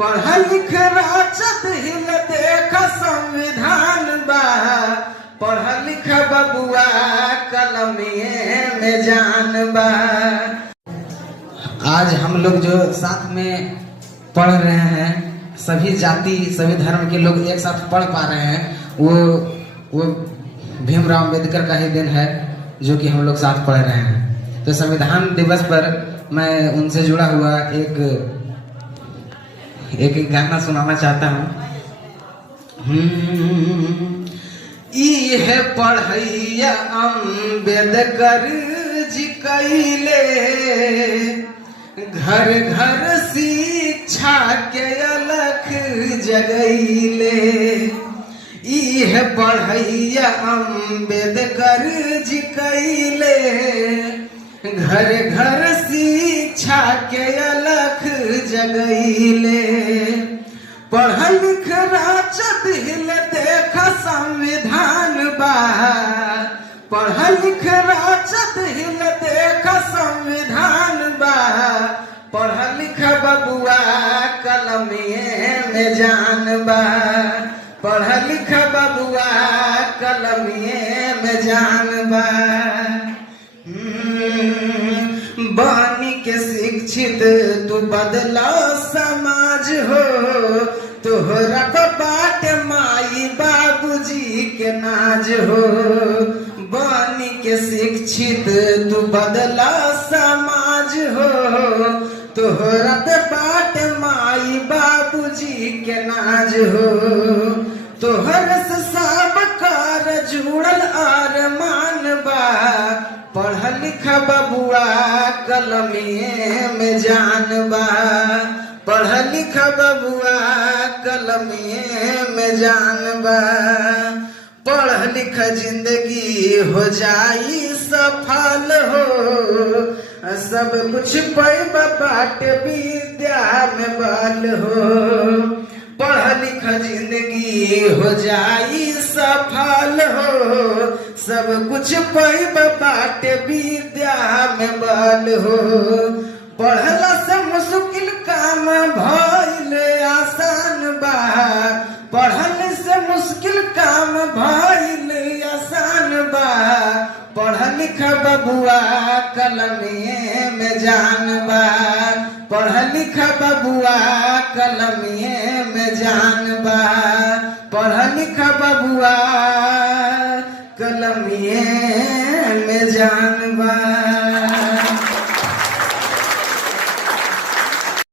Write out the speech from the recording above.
पढ़ लिख राचत हिल देख संविधान बा, पढ़ लिख बबुआ कलमिए में जान बा। आज हम लोग जो साथ में पढ़ रहे हैं, सभी जाति सभी धर्म के लोग एक साथ पढ़ पा रहे हैं, वो भीमराव अम्बेडकर का ही दिन है जो कि हम लोग साथ पढ़ रहे हैं। तो संविधान दिवस पर मैं उनसे जुड़ा हुआ एक गाना सुनाना चाहता हूँ। ई है पढ़ैया अम्बेडकर जी कैले, घर घर शिक्षा के अलख जगैले। ई है पढ़ैया अम्बेडकर जी कैले, घर घर शिक्षा के अलख जगैले। पढ़ लिख राचत हिल देख संविधान बा, पढ़ लिख राचत हिल देख संविधान बा। पढ़ लिख बबुआ कलमिए में जान बा, पढ़ लिख बबुआ कलमिए में जान बा। बानी के शिक्षित तू बदला समाज हो, तोहरा बाट माई बाबूजी के नाज हो। बानी के शिक्षित तू बदला समाज हो, तोहरा बाट माई बाबूजी के नाज हो। तोहर से सब कार जुड़ल आरमान बा, पढ़ लिख बबुआ कलमिए में जान बा, पढ़ लिख बबुआ कलमिए में जान बा। पढ़ लिख जिंदगी हो जाई सफल हो, सब कुछ पैब बाट विद्या में बल हो। पढ़ लिख जिंदगी हो जाई सफल हो, सब कुछ पैब बाट विद्या में बल हो। पढ़ला से मुश्किल काम भइल आसान बा, पढ़ल से मुश्किल काम भइल आसान बा। पढ़ लिख बबुआ कलमिए में जान बा, पढ़ लिख बबुआ कलमिए में जान बा। पढ़ लिख बबुआ कलमिए में जान बा।